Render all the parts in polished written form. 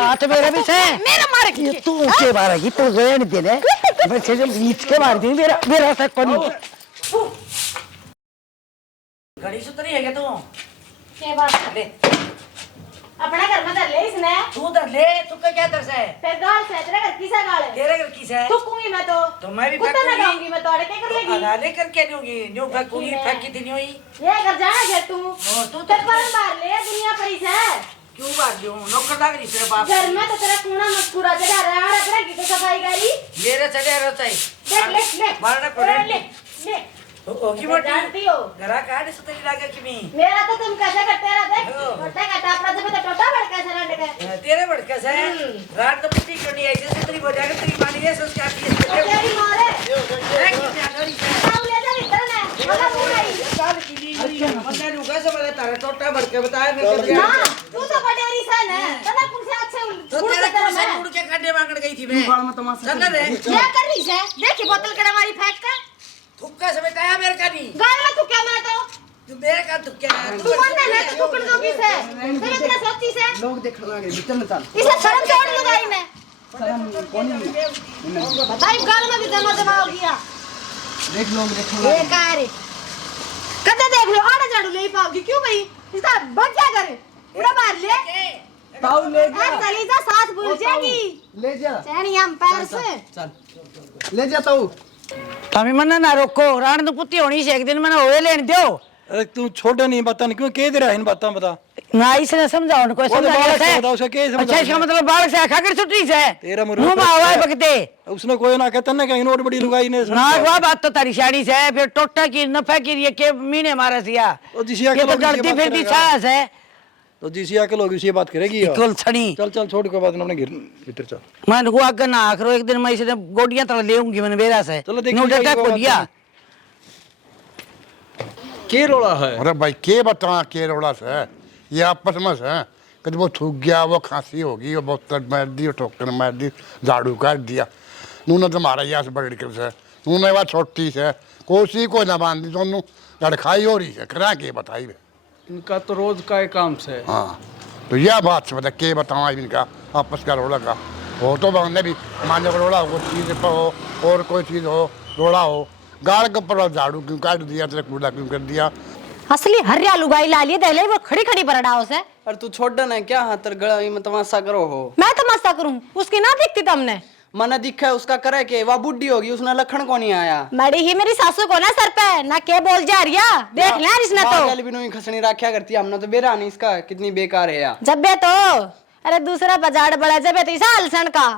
हाथ मेरे भी से मेरा मारेगी ये तू के मारेगी तू रहने दे ने मैं से जब बीच के मार दी मेरा मेरा से कौन घड़ी सुतरी है क्या तू क्या बात ले अपना घर में धर ले इसने तू धर ले तू का क्या दर्श है फिर गाल से तेरे घर किसा गाल है तेरे घर किस है थूकूंगी मैं तो मैं भी कुत्ता ना फेंकूंगी। गाऊंगी मैं तो अड़े क्या कर लेगी अला लेकर के नहीं होगी न्यू फेंकूंगी फेंकी थी नहीं हुई ये घर जाना है तू और तू तेरे पर मार ले दुनिया पड़ी से क्यों मार दूं नौकर लाग रही तेरे बाप घर में तो तेरा कूड़ा मत पूरा जगह रहा है तेरा की तो सफाई करी मेरे चढ़े रहता है देख ले मारना ले पड़े ले ले होगी मैं मोटी जानती हो घरा काट सुतरी लागे कि मैं मेरा तो तुम कैसे करते रह देख हाँ। छोटा काटा अपना जब तो टोटा भड़का से लड़ गए तेरे भड़का से रात तो पुट्टी क्यों नहीं आई जैसे तेरी हो जाएगा तेरी मानी है सोच के आती है तेरी मारे देख कितनी आदोरी है आओ ले जा इधर ना मगर पूरा ही काल की ली हुई बंदा नु कैसे बोले तारा टोटा भड़के बताया मैं कैसे ना तू तो बडेरी सन है तना कुछ से अच्छे तो तेरे को से मुड़ के खड्डे मांगड़ गई थी मैं चल रे क्या कर रही है देखी बोतल कड़ा मारी फेंक का थुक्का से बताया मेरे का नहीं गाल में तू क्या मैं तो तू मेरे का थुक्का तू मन ना तू कुछ दो किस है तेरे इतना सोची से लोग देखने लगे चल चल इसे शर्म से उड़ लगाई मैं शर्म कौन नहीं बताई गाल में भी जमा जमा हो गया देख लोग देखने ये का रे कदे देख लो आड़ा झाड़ू ले पाओगी क्यों भाई इसका बच क्या करे उड़ा मार ले ताऊ ले जा आज चली जा साथ भूल जाएगी ले जा चैनी हम पैर से चल ले जा ताऊ तमी मन ना रोको राण नु पुत्ती होनी से एक दिन मैंने होए लेन दियो अरे तू छोड़ नहीं बता नहीं क्यों कह दे रहा है इन बातें बता ना इसने समझाओ न कोई वो तो समझा बालक से है बताओ, उसे क्या समझाओ? अच्छा इसका मतलब बालक से खाकर छुट्टी से तेरा मुर्रा मुंह में पर- आवा है बकते उसने कोई ना कहता ना कहीं नोट बड़ी लुगाई ने ना वो बात तो तारी शाड़ी से है फिर टोटा की नफा की ये के मीने मारा सिया और जिसिया ये के तो लोग डरती इसी बात फिरती करेगा। छास है तो जिसिया के लोग इसी बात करेगी यार। कुल छड़ी चल चल छोड़ के बाद अपने घर भीतर चल मैं को आगे ना आखरो एक दिन मैं इसने गोडियां तक लेऊंगी मैंने बेरा से चलो देखिए नो क्या डटा होगा गोडिया के रोड़ा है अरे भाई के बता के रोड़ा से ये आपस में से कभी वो थूक गया वो खांसी होगी वो बोतल मार दी वो ठोकर मार दी झाड़ू काट दिया नूने तो मारा यहाँ से बड़ी कर से नूने वह छोटी से कोसी को ना बांध दी दोनों लड़खाई हो रही है करा के बताई वे इनका तो रोज का काम से हाँ तो यह बात से बता के बताऊँ इनका आपस का रोड़ा का हो तो बांधने भी माने को रोड़ा हो चीज़ पर हो और कोई चीज़ हो रोड़ा हो गाड़ के ऊपर झाड़ू क्यों काट दिया तेरे कूड़ा क्यों कर दिया असली हरिया लुगाई ला लिए दहले वो खड़ी खड़ी बरडाओ से अरे तू छोड़ डन है क्या हाथ गला में तमाशा करो हो मैं तमाशा करूं उसकी ना दिखती तुमने मन दिखा है उसका करे के वह बुढ़ी होगी उसने लखन को नहीं आया मड़ी ही मेरी सासू को ना सर पे ना के बोल जा रिया देख ले इसने तो पागल भी नहीं खसनी रखा करती है हमने तो बेरा नहीं इसका कितनी बेकार है यार जब बे तो अरे दूसरा बाजार बड़ा जब तो इसा अलसन का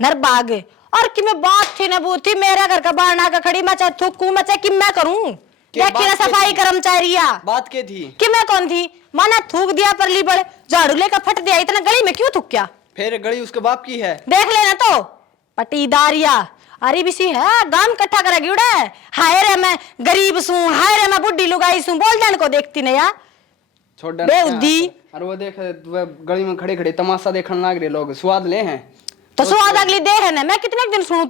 नर बाग और कि मैं बात थी ना बूथ थी मेरा घर का बाहर ना का खड़ी मैं चाहे थूकू मैं चाहे कि मैं करूं देखी ना सफाई कर्मचारिया बात के थी कि मैं कौन थी माना थूक दिया परली बड़े झाड़ू लेकर फट दिया इतना गली में क्यों थूक क्या फिर गली उसके बाप की है देख लेना तो पटीदारिया अरे बिसी है गांव इकट्ठा करेगी उड़े हाय रे मैं गरीब सू हाय रे मैं बुढ़ी लुगाई सू बोल जान को देखती नहीं यार छोड़ डन बेउद्दी। और वो देख वह गली में खड़े खड़े तमाशा देखने लग रहे लोग स्वाद ले हैं तो स्वाद अगली दे है ना मैं कितने दिन सुनू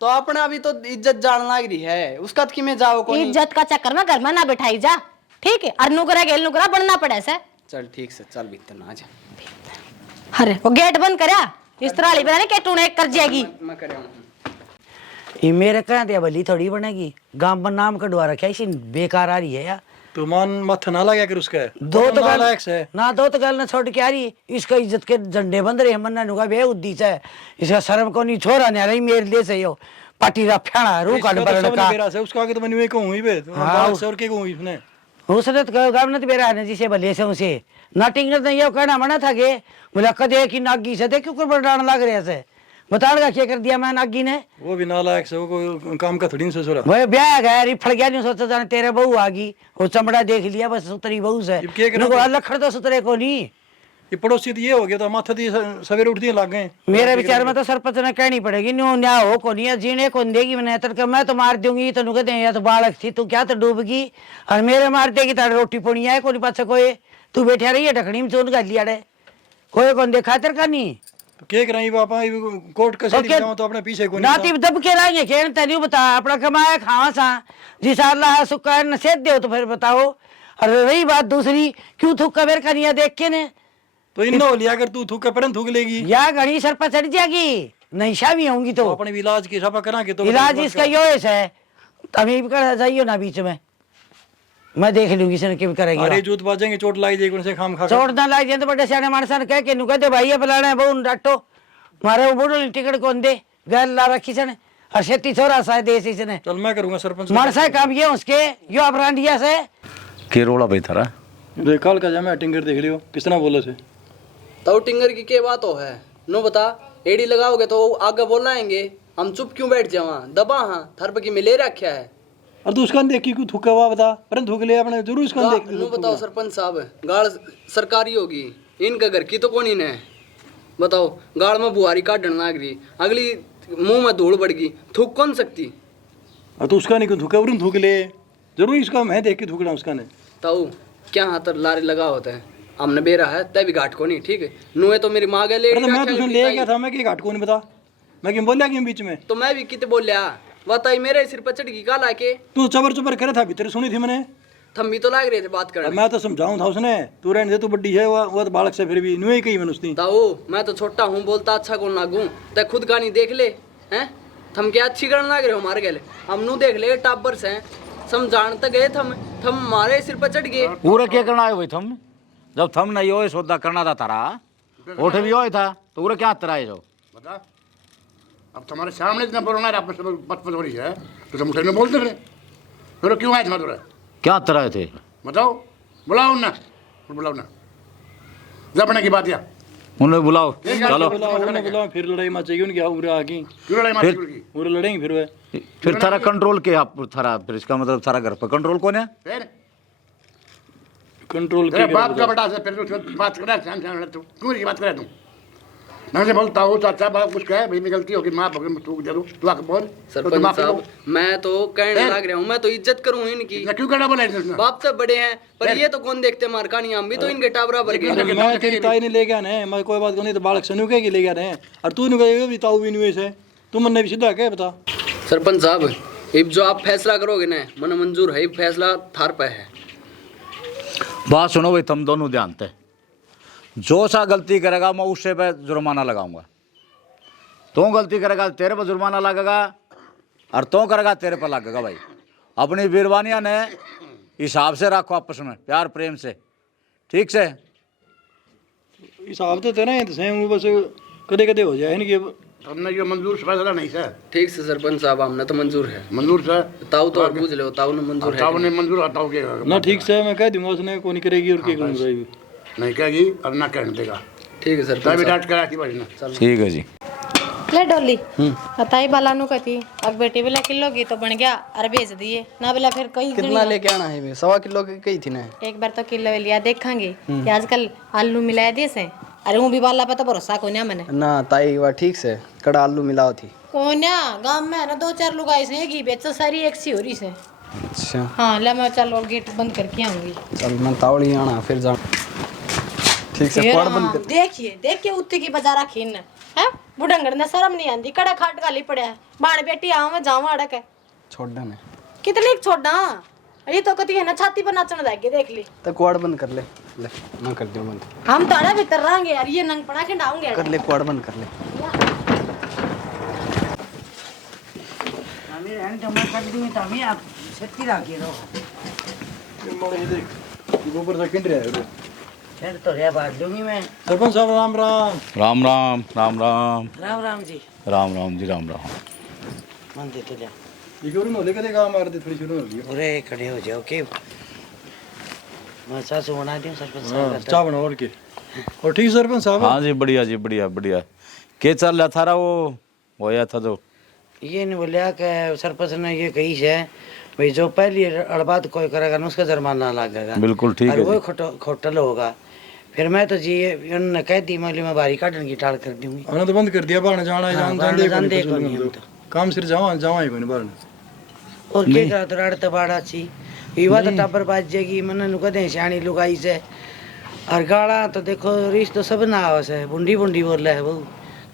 तो अपना अभी तो इज्जत जान लग रही है उसका तो कि में जाओ को इज्जत का चक्कर में घर में ना बैठाई जा ठीक है और नुकरा गेल नुकरा बनना पड़े से चल ठीक से चल भीतर ना जा अरे वो गेट बंद करा इस तरह वाली पता नहीं केटू ने कर जाएगी मैं करे हूं ये मेरे कह दिया भली थोड़ी बनेगी गांव में नाम कटवा रखा इसी बेकार आ रही है यार तू मान मत ना लगा कर उसका दो तो गल नालायक से ना दो तो गल ना छोड़ के आ रही इसका इज्जत के झंडे बंद रहे मन्ना नुका बे उद्दी से इसका शर्म को नहीं छोरा ने रही मेरे लिए से यो पाटी रा फेड़ा रू काट बरन का बेरा से उसका आगे तो मैंने कहूं ही बे हाँ। बात से और के कहूं इसने उसने तो गांव ने बेरा ने जिसे भले से उसे नाटिंग ने ये कहना मना था के बोला कदे की नागी से देखो कर बड़ान लग रहे से बताड़ का क्या कर दिया मैं नागी ने वो भी नालायक से वो कोई काम का थोड़ी से सोरा वो ब्याह गया रिफड़ गया नहीं सोचता जाने तेरे बहू आ गई वो चमड़ा देख लिया बस सुतरी बहू से अब क्या करें? लखड़ तो सुतरे को नहीं ये पड़ोसी तो ये हो गया तो माथा दी सवेरे उठती लग गए मेरे विचार में तो सरपंच ने कहनी पड़ेगी न्यू न्या हो को नहीं जीने को देगी मैंने तो मैं तो मार दूंगी तो कहते हैं या तो बालक थी तू क्या तो डूबगी और मेरे मार देगी तारे रोटी पुणी है कोई पास कोई तू बैठा रही है ढकनी में चोन कर लिया रे कोई कौन देखा तेरे का नहीं तो क्या कराई बापा कोर्ट कचहरी जाओ तो अपने पीछे को नाती दब के लाएंगे खेल तेरी बता अपना कमाया खावा सा जिस अल्लाह सुक्का नसेद दो तो फिर बताओ और रही बात दूसरी क्यों थुक्का मेरे का नहीं देख के ने तो इन हो लिया अगर तू थूक पर थूक लेगी या घड़ी सर पर चढ़ जाएगी नशा भी होंगी तो तो अपने भी इलाज की सफा करा के तो इलाज इसका यो है अभी भी कर जाइयो ना बीच में मैं देख लूंगी सर क्या अरे करेगी जूत बाजेंगे चोट लाई जाएगी उनसे खाम खा चोट ना लाग जाए तो बड़े सियाने मानसा ने कह के नु कहते भाई ये बुलाना है बहु डाटो मारे वो बूढ़ो टिकट कौन दे गैर ला रखी सने और खेती थोड़ा सा देश इसने चल मैं करूंगा सरपंच मानसा काम ये उसके यो अपरांडिया से के रोड़ा भाई थारा देख काल का जामे टिंगर देख लियो किसना बोले से तो टिंगर की क्या बात हो है नो बता एडी लगाओगे तो आगे बोलाएंगे हम चुप क्यों बैठ जावा दबा हाँ थर पे की मिले रखा है और तू उसका देखी क्यों थूका हुआ बता पर थूक ले अपने जरूर उसका देख नो बताओ सरपंच साहब गाड़ सरकारी होगी इनका घर की तो कौन ही ने बताओ गाड़ में बुहारी काटने लाग रही अगली मुंह में धूल बढ़ गई थूक कौन सकती और तू उसका नहीं क्यों थूका और थूक ले जरूर इसका मैं देख के थूकना उसका ने ताऊ क्या हाथ लारे लगा होता है हमने बेरा है तय भी घाट को नहीं ठीक है नुए तो मेरी माँ गए अरे तो मैं तुझे ले गया था मैं कि घाट को नहीं बता मैं क्यों बोलिया क्यों बीच में तो मैं भी कितने बोलिया बताई मेरे सिर पर चढ़ गई का लाके तू चबर चबर करे था भीतर सुनी थी मैंने थम भी तो लाग रहे थे बात करने मैं तो समझाऊं था उसने तू रहने दे तू बड्डी है वो तो बालक से फिर भी नुए कही मैंने उसने ताऊ मैं तो छोटा हूँ बोलता अच्छा कौन लागू तय खुद का नहीं देख ले हैं थम क्या अच्छी करने लाग रहे हो हमारे गले हम नू देख ले टाबर्स हैं समझान तक गए थम हमारे सिर पर चढ़ गए पूरा क्या करना है भाई थम जब थम नहीं हो सौदा करना था तारा उठ भी हो था तो पूरा क्या तरह है जो बता अब तुम्हारे सामने इतना बोलना है आपस में पत हो रही है तो तुम उठे बोलते रहे फिर क्यों आए तुम्हारे क्या तरह थे बताओ बुलाओ ना जबने की बात या उन्हें बुलाओ चलो बुलाओ फिर लड़ाई मचेगी उनकी उरे आगे क्यों लड़ाई मार की उरे लड़ेंगे फिर वे फिर थारा कंट्रोल के आप थारा फिर इसका मतलब थारा घर पर कंट्रोल कौन है फिर कंट्रोल तेरे बाप का बड़ा से फिर तो बात कर रहा है तू क्यों की बात कर रहा है तू मैं से बोलता हूँ चाचा बाप कुछ कहे भाई गलती होगी माँ पकड़ तू दे दो तू आके बोल सरपंच साहब मैं तो कहने लग रहा हूँ मैं तो इज्जत करूँ इनकी क्यों करना बोला इसने बाप से बड़े हैं पर ये तो कौन देखते मार कहानी हम भी तो इनके टाबरा भर गए मैं तेरी ताई नहीं ले गया ने मैं कोई बात नहीं तो बालक सनु के ले गया ने और तू नहीं कहेगा भी ताऊ भी नहीं से तू मन ने भी सीधा क्या बता सरपंच साहब अब जो आप फैसला करोगे ना मन मंजूर है फैसला थार पे है बात सुनो भाई तुम दोनों ध्यान से जो सा गलती करेगा मैं उससे पे जुर्माना लगाऊंगा तू गलती करेगा तेरे पर जुर्माना लगेगा और तू करेगा तेरे पर लगेगा भाई अपनी बीरवानिया ने हिसाब से रखो आपस में प्यार प्रेम से ठीक से हिसाब तो तेरा है सेम बस कदे कदे हो जाए इनके हमने जो मंजूर फैसला नहीं सर ठीक से सरपंच साहब हमने तो मंजूर है मंजूर सर ताऊ तो पूछ लो ताऊ ने मंजूर है ताऊ ने मंजूर हटाओ के ना ठीक से मैं कह दूंगा उसने कौन करेगी और क्या करूंगा नहीं कहेगी और ना कहने देगा ठीक है तभी सरपंच डांट करा थी भाई ना ठीक है जी ले डोली बताई बाला नु कहती अब बेटी बेला किलो की तो बन गया और भेज दिए ना बेला फिर कई कितना लेके आना है 1.25 किलो की कही थी ना एक बार तो किलो लिया देखेंगे कि आजकल आलू मिलाए दे से अरे वो भी बाला पे तो भरोसा कोन्या मैंने ना ताई वह ठीक से कड़ा आलू मिलाओ थी कोन्या गांव में है ना 2-4 लोग आए से घी बेचो सारी एक सी हो रही से अच्छा हाँ ले मैं चलो गेट बंद करके आऊंगी चल मैं तावड़ी आना फिर जा ठीक से फिर कोड बंद हाँ, कर देखिए उत्ती की बाजारा खीन है बुढ़ंगड़ ने शर्म नहीं आंदी कड़ा खाट गाली पड़ा है बाण बेटी आवा मैं जावा अड़क है छोड़ देने कितनी छोड़ना ये तो कती है ना छाती पर नाचने जाएगी देख ली तो कोड बंद कर ले मैं कर दूं बंद हम तो अड़ा भीतर रहेंगे यार ये नंग पड़ा के डाऊंगे कर ले कोड बंद कर ले हमें रहने तो मैं कर दूंगी तो हमें आप छत्ती रखिए रहो ऊपर से किंड रहा है फिर तो रे बात दूंगी मैं सरपंच साहब राम राम राम राम राम राम राम राम जी राम राम जी राम राम मन दे तो जा ये क्यों नहीं लेके देगा मार दे थोड़ी शुरू हो गई अरे खड़े हो जाओ के मैं सासू बना दूं सरपंच साहब चाय बना और के और ठीक सरपंच साहब हाँ जी बढ़िया जी बढ़िया बढ़िया क्या चल रहा था वो होया था जो ये नहीं बोलिया कि सरपंच ने ये कही है भाई जो पहली अड़बात कोई करेगा ना उसका जुर्माना लगेगा बिल्कुल ठीक और है वो खोटल होगा फिर मैं तो जी उन्होंने कह दी मैं बारी काटने की टाल कर दूंगी हमने तो बंद कर दिया बाहर जाना है हाँ, जान बाहर दे जान दे को काम सिर जावा जावा ही कोई बाहर और के करा तो रात बाड़ा छी ये बात टबर बाज जाएगी मन नु कदे सियाणी लुगाई से और गाला तो देखो रिश्त तो सब ना आवस है बुंडी बुंडी बोल है वो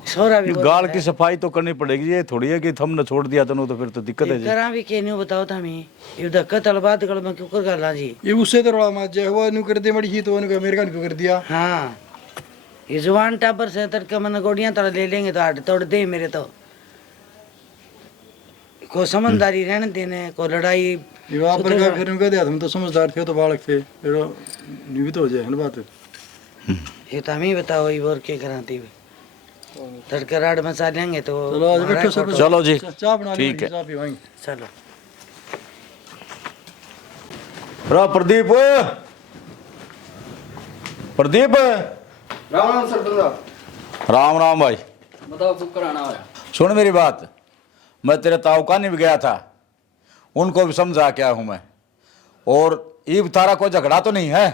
सोरा भी गाल की सफाई तो करनी पड़ेगी ये थोड़ी है कि हमने छोड़ दिया तनु तो फिर तो दिक्कत है जी करा भी के नहीं बताओ था मैं ये धक्का तलबात गल में क्यों कर गाला जी ये उससे तो रोड़ा मार जाए वो नु कर दे मड़ी ही तो उनको अमेरिका ने क्यों कर दिया हाँ ये जवान टापर से तड़के मन गोड़ियां तोड़ ले लेंगे तो हाथ तोड़ दे मेरे तो को समझदारी रहने देने को लड़ाई ये वहाँ पर का फिर कह दिया तुम तो समझदार थे तो बालक थे फिर निवित हो जाए है ना बात। ये तो हम ही बताओ ये और क्या कराती है तड़के राड मचा लेंगे तो चलो आज बैठो सर। चलो जी चाय बना ठीक है। चाय पीवाएंगे। चलो प्रदीप प्रदीप राम राम सरपंच साहब। राम राम भाई। बताओ कुछ कराना है? सुन मेरी बात, मैं तेरे ताऊ का नहीं गया था, उनको भी समझा क्या हूं मैं, और ईब तारा को झगड़ा तो नहीं है?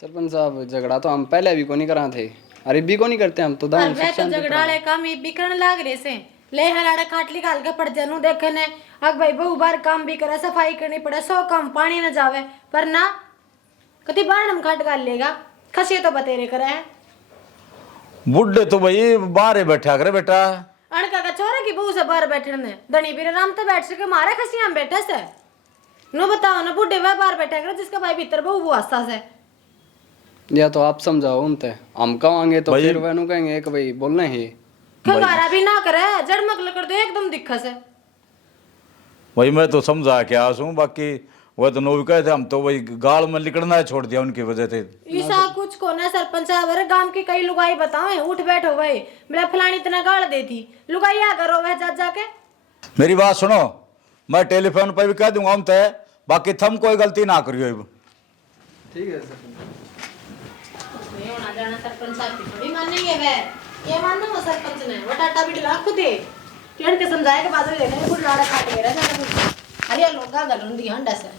सरपंच साहब झगड़ा तो हम पहले भी को नहीं करा थे, अरे भी को नहीं करते हम तो दाम वे तो झगड़ाले काम ये बिकरण लाग रहे से ले हराड़ा खाटली काल के पड़ जानू देखने अग भाई बहु बार काम भी करे सफाई करनी पड़े 100 काम पानी न जावे पर ना कति बार हम खाट गाल लेगा खसी तो बतेरे करे है बुढ़े तो भाई बाहर बैठा करे बेटा। अणका का छोरा की बहू से बाहर बैठने धनी भी राम तो बैठ सके मारे खसी हम बैठे से नो बताओ ना बुढ़े वह बाहर बैठा करे जिसका भाई भीतर बहू वो आस्था से या तो आप समझाओ उनते, हम कहेंगे तो भाई- फिर वह कहेंगे कि भाई बोलना ही खबारा भी ना करे जड़ मगल कर दो एकदम दिक्कत है भाई मैं तो समझा के आस हूँ, बाकी वह तो नोवी कहे थे, हम तो वही गाल में लिकड़ना छोड़ दिया उनकी वजह से। ईसा कुछ को ना सरपंच साहब अरे गांव की कई लुगाई बताओ उठ बैठो भाई मेरा फलानी इतना गाड़ देती लुगाई आ करो वह जा जाके मेरी बात सुनो, मैं टेलीफोन पर भी कह दूंगा उन तय, बाकी थम कोई गलती ना करियो। ठीक है सर। नहीं होना जाना सरपंच साहब की थोड़ी मानेंगे वे ये मानना वो सरपंच ने वो टाटा भी डला खुद ही केड़ के समझाए के बाद में देखने कुछ लाड़ा खाट के रह जाना अरे लोगा गलुन दी हंडा से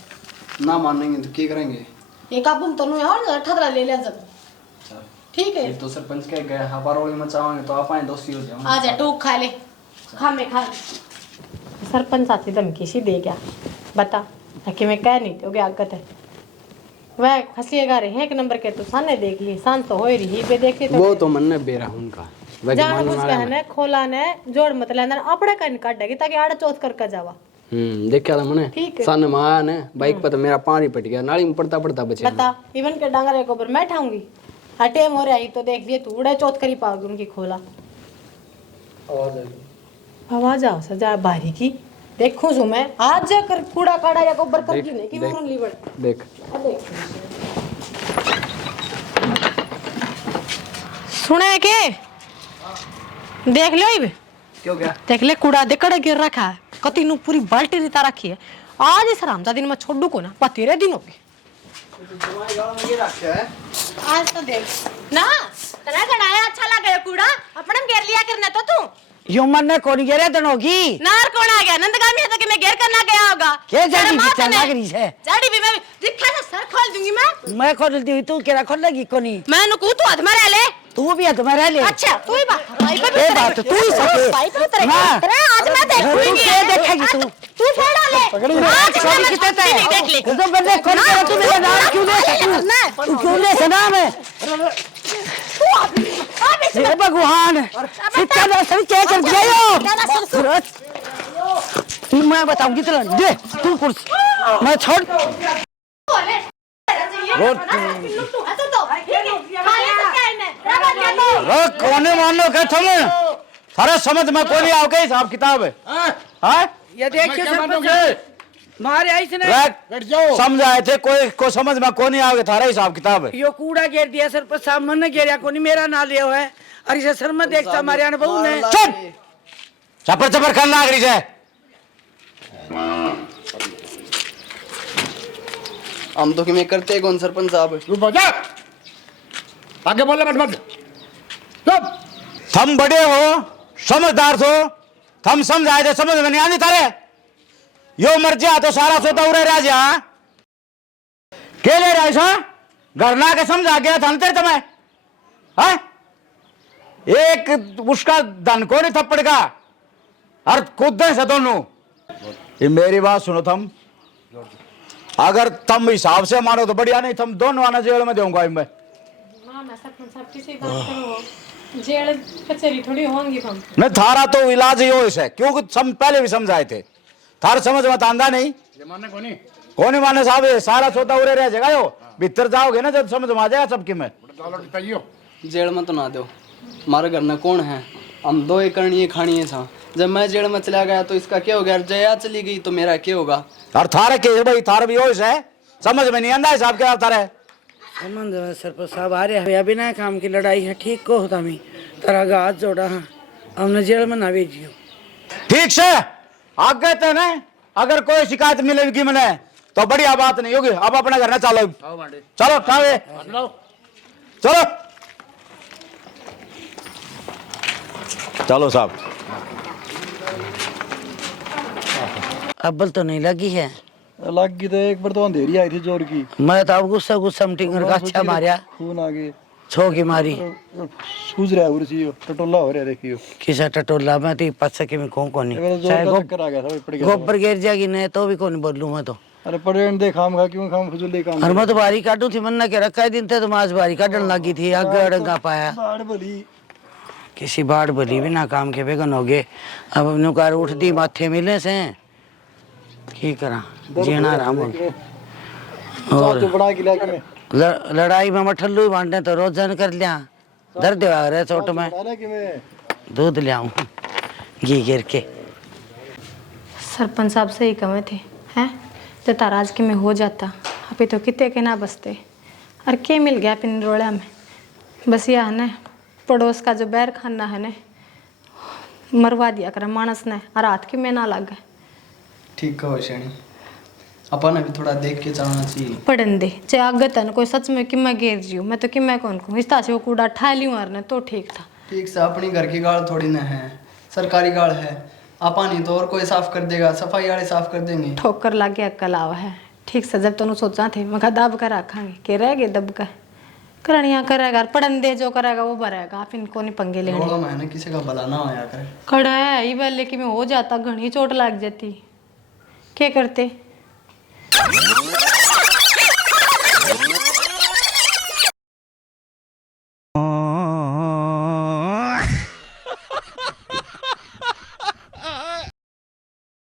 ना मानेंगे तो क्या करेंगे? ये काबुम तो नहीं और ठगरा ले ले जब ठीक है तो सरपंच कह गए हपारोली मचावाएंगे तो आप आए दोस्ती हो जाओ। आ जा टूक खा ले खा में खा सरपंच साथी धमकी सी दे क्या बता कि मैं कह नहीं तो क्या आगत है वह खसिएगा रहे एक नंबर के तो सामने देख लिए शांत तो हो रही बे देखे तो वो तो मन ने बेरा उनका जान बुझ कहने खोला ने जोड़ मत लेना अपने कन काटेगी ताकि आड़ा चौथ करके जावा देखा था मैंने ठीक है सामने में आया ने बाइक पर तो मेरा पानी पट गया, नाली में पड़ता पड़ता बचे। बता इवन के डांगरे के ऊपर मैं ठाऊंगी हटे मोरे आई तो देख लिए तू उड़े चौथ करी पाओगे उनकी खोला आवाज आओ सजा बारी की देखूं सु मैं आज जाकर कूड़ा काड़ा या गोबर कर की नहीं कि मोरन लीवर देख सुने के देख लो इब क्यों गया? देख ले कूड़ा देखड़ गिर रखा है कति नु पूरी बाल्टी रिता रखी है आज इस हरामजा दिन में छोड़ू को ना बतेरे दिन हो गए आज तो देख ना तेरा गड़ाया अच्छा लगा ये कूड़ा अपने घेर लिया करना तो तू यो मन ने कौन गिरे तनोगी नार कौन आ गया नंदगामी है तो कि मैं घेर करना गया होगा के जड़ी बिचा नागरी है जड़ी भी मैं दिखा से सर खोल दूंगी मैं खोल दी तू केरा खोल लगी कोनी मैं नुकू तू हाथ में रह ले तू भी हाथ में रह ले अच्छा तू ही बात भाई पे ए बात तू ही सके भाई पे उतरेगी हाँ। अरे आज मैं देखूंगी तू क्या देखेगी तू तू फेड़ा ले पकड़ी आज सॉरी मैं कितने नहीं देख ले तो बंदे खोल के तू मेरा नाम क्यों ले तू क्यों ले नाम है हे भगवान सिक्का ना सभी क्या कर दिया यो तू मैं बताऊंगी तेरा दे तू कुर्सी मैं छोड़ कोने मानो के तुम सारा समझ में कोनी आओ के हिसाब किताब है हाँ ये देखिए सरपंच मारे आई से बैठ जाओ समझाए थे कोई को समझ में कोनी आओगे थारा हिसाब किताब है। यो कूड़ा घेर दिया सरपंच साहब मन ने घेरिया कोनी मेरा ना लियो है और इसे सर में देखता हमारे आने बहू ने चुप चपर चपर कर नागरी से हम तो कि मैं करते कौन सरपंच साहब? तू बजा आगे बोले मत मत चुप थम बड़े हो समझदार हो थम समझाए थे समझ में नहीं आती थारे यो मर जा तो सारा सोता उड़े रह जा के ले रहा ऐसा घर ना के समझा गया था तेरे तुम्हें हाँ एक उसका धन को नहीं थप्पड़ का और कूदे से दोनों ये मेरी बात सुनो थम अगर तुम हिसाब से मानो तो बढ़िया नहीं तुम दोनों आना जेल में दूंगा मैं जेल कचहरी थोड़ी होंगी हम नहीं थारा तो इलाज ही हो इसे क्योंकि हम पहले भी समझाए थे थारा समझ में आंदा नहीं कौन ही माने साहब ये सारा सोता उड़े रह जाएगा यो भीतर जाओगे ना जब समझ में आ जाएगा सबकी में जेल में तो ना दो, हमारे घर में कौन है, हम 2 ही करनी है खानी है सा। जब मैं जेल में चला गया तो इसका क्या हो गया, जया चली गई तो मेरा क्या होगा। और थारे के भाई थार भी होश है, समझ में नहीं आंदा हिसाब क्या थारे। समझ में सरपंच साहब आ रहे हैं, बिना काम की लड़ाई है, ठीक को होता मैं तेरा हाथ जोड़ा हाँ, हमने जेल में ना भेजियो। ठीक से आगे तो नहीं, अगर कोई शिकायत मिलेगी मैंने तो बढ़िया बात नहीं होगी। अब अपने घर में चलो, चलो ठावे चलो चलो साहब। अब्बल तो नहीं लगी है, लग गई तो एक बार तो अंधेरी आई थी जोर की, मैं तो अब गुस्सा गुस्सा में टिंगर का अच्छा मारिया, खून आ गए, छो की मारी। सूझ रहा है उर्सी टटोला हो रहा है, देखियो किसा टटोला में तो पच्चा के में कौन कोनी, ये चाहे जोर का चक्कर आ गया था, पड़ गया था। गोबर गिर जाएगी नहीं तो भी कौन बोलूँ मैं तो। अरे पड़े दे खाम खा क्यों खाम फजूल दे काम और मैं तो बारी काटू थी, मन्ना के रखा है दिन थे तो माज बारी काटने लगी थी, आगे अड़ंगा पाया बाड़ भली। किसी बाढ़ बली भी ना काम के बेगन हो गए। अब अपने कार उठ दी माथे मिले से की करा जीना राम और तो बड़ा किला के लड़ाई में मठल्लू ही बांटे तो रोजान कर लिया, दर्द आ रहे चोट में, दूध ले आऊं घी गिर के। सरपंच साहब से ही कमे थे हैं, जो ताराज के में हो जाता अभी तो कितने के ना बसते। और क्या मिल गया पिन रोड़ा में, बस यह है न पड़ोस का जो बैर खाना है न मरवा दिया कर मानस ने, और रात के में ना लग गए। ठीक कहो शेणी, अपन अभी थोड़ा देख के चलना चाहिए। पढ़न दे चाहे आगत है कोई सच में कि मैं गिर जियो, मैं तो कि मैं कौन कहूँ, इस तरह से वो कूड़ा ठा लियूँ और तो ठीक था। ठीक से अपनी घर की गाड़ थोड़ी ना है, सरकारी गाड़ है, आपा नहीं तो और कोई साफ कर देगा, सफाई वाले साफ कर देंगे। ठोकर लागे अक्कल आवा है, ठीक से जब तुम सोचा थे मैं दब कर रखांगे के रह गए दब कर करणिया करेगा, पढ़न दे जो करेगा वो भरेगा, आप इनको नहीं पंगे लेने। रोड़ा में है ना किसी का भला ना होया करे। खड़ा है ये वाले कि मैं हो जाता घनी चोट लग जाती, क्या करते।